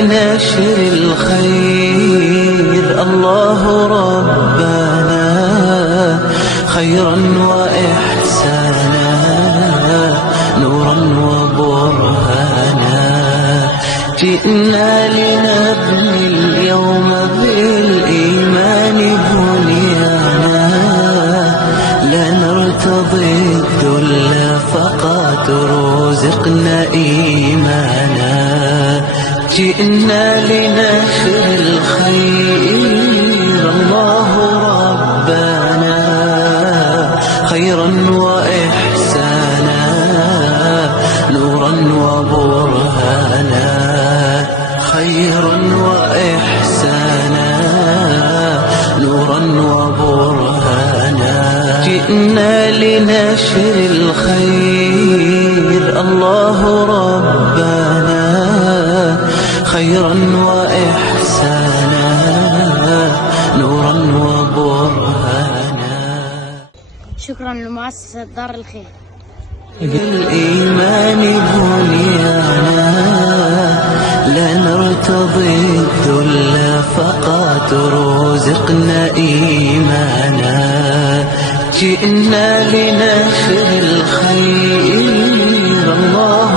لنشر الخير الله ربنا خيرا وإحسانا نورا وبرهانا جئنا لنبني اليوم بالإيمان بنيانا لا نرتضي الذل فقط رزقنا إيمانا جئنا لنشر الخير الله ربنا خيرا وإحسانا نورا وبرهانا خيرا وإحسانا نورا وبرهانا جئنا لنشر الخير الله ربنا خيرا وإحسانا نورا وبرهانا. شكرا لمؤسسة دار الخير. بالإيمان بنيانا لا نرتضي الذل فقط رزقنا إيمانا جئنا لنشر الخير الله